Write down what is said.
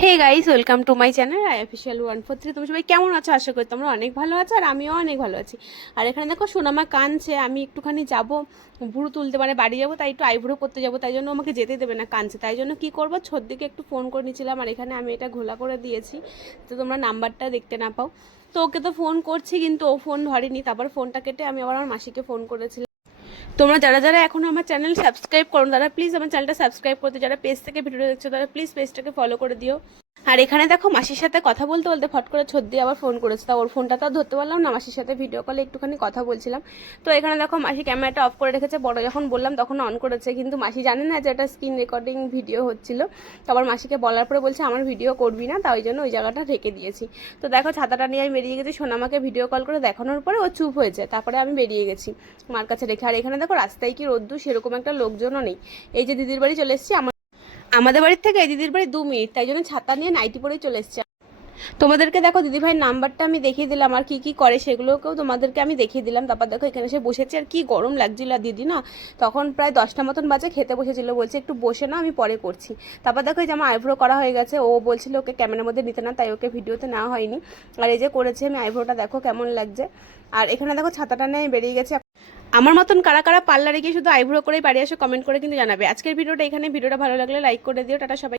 Hey guys, welcome to my channel I official 143। তুমি সবাই কেমন আছো? আশা করি তোমরা অনেক ভালো আছো, আর আমিও অনেক ভালো আছি। আর এখানে দেখো সোনামা কাঁদছে, আমি একটুখানি যাব ভুরু তুলতে, মানে বাড়ি যাবো, তাই একটু আইব্রো করতে যাবো, তাই জন্য আমাকে যেতে দেবে না, কাঁদছে। তাই জন্য কি করবো, ছোটদিকে একটু ফোন করে নিয়েছিলাম, আর এখানে আমি এটা ঘোলা করে দিয়েছি তো তোমরা নাম্বারটা দেখতে না পাও। তো ওকে তো ফোন করছি, কিন্তু ও ফোন ধরেনি। তারপর ফোনটা কেটে আমি আবার আমার মাসিকে ফোন করেছিলাম। তোমরা যারা যারা এখনো আমার চ্যানেল সাবস্ক্রাইব করো, তারা প্লিজ আমার চ্যানেলটা সাবস্ক্রাইব করতে, যারা পেজ থেকে ভিডিও দেখছো তারা প্লিজ পেজটাকে ফলো করে দিও। আর এখানে দেখো মাসির সাথে কথা বলতে বলতে ফট করে ছদ্দি আবার ফোন করেছে, তা ওর ফোনটা তো আর ধরতে পারলাম না, মাসির সাথে ভিডিও কলে একটুখানি কথা বলছিলাম। তো এখানে দেখো মাসি ক্যামেরাটা অফ করে রেখেছে, বড় যখন বললাম তখন অন করেছে, কিন্তু মাসি জানে না যে এটা স্ক্রিন রেকর্ডিং ভিডিও হচ্ছিল। তারপর মাসিকে বলার পরে বলছে আমার ভিডিও করবি না, তাই জন্য ওই জায়গাটা ঢেকে দিয়েছি। তো দেখো ছাতাটা নিয়ে আমি বেরিয়ে গেছি, সোনামাকে ভিডিও কল করে দেখানোর পরে ও চুপ হয়েছে, তারপরে আমি বেরিয়ে গেছি মার কাছে রেখে। আর এখানে দেখো রাস্তায় কি রোদ্দুর, সেরকম একটা লোকজনও নেই। এই যে দিদির বাড়ি চলে এসেছি, আমাদের বাড়ির থেকে এই দিদির বাড়ি 2 মিনিট, তাই জন্য ছাতা নিয়ে নাইটি পরেই চলে এসেছি। তোমাদেরকে দেখো দিদিভাইয়ের নাম্বারটা আমি দেখিয়ে দিলাম, আর কি কি করে সেগুলোকেও তোমাদেরকে আমি দেখিয়ে দিলাম। তারপর দেখো এখানে এসে বসেছে, আর কি গরম লাগছিল। আর দিদি না তখন প্রায় 10টা মতন বাজে, খেতে বসেছিল, বলছে একটু বসে না, আমি পরে করছি। তারপর দেখো এই যে আমার আইব্রো করা হয়ে গেছে, ও বলছিল ওকে ক্যামেরার মধ্যে নিতে না, তাই ওকে ভিডিওতে নেওয়া হয়নি। আর এই যে করেছে আমি আইব্রোটা, দেখো কেমন লাগছে। আর এখানে দেখো ছাতাটা নিয়ে আমি বেরিয়ে গেছি। আমার মতন কারা কারা পার্লারে গিয়ে শুধু আইব্রো করেই বাড়ি আসো, কমেন্ট করে কিন্তু জানাবে। আজকের ভিডিওটা এখানে, ভিডিওটা ভালো লাগলে লাইক করে দিও। টাটা সবাই।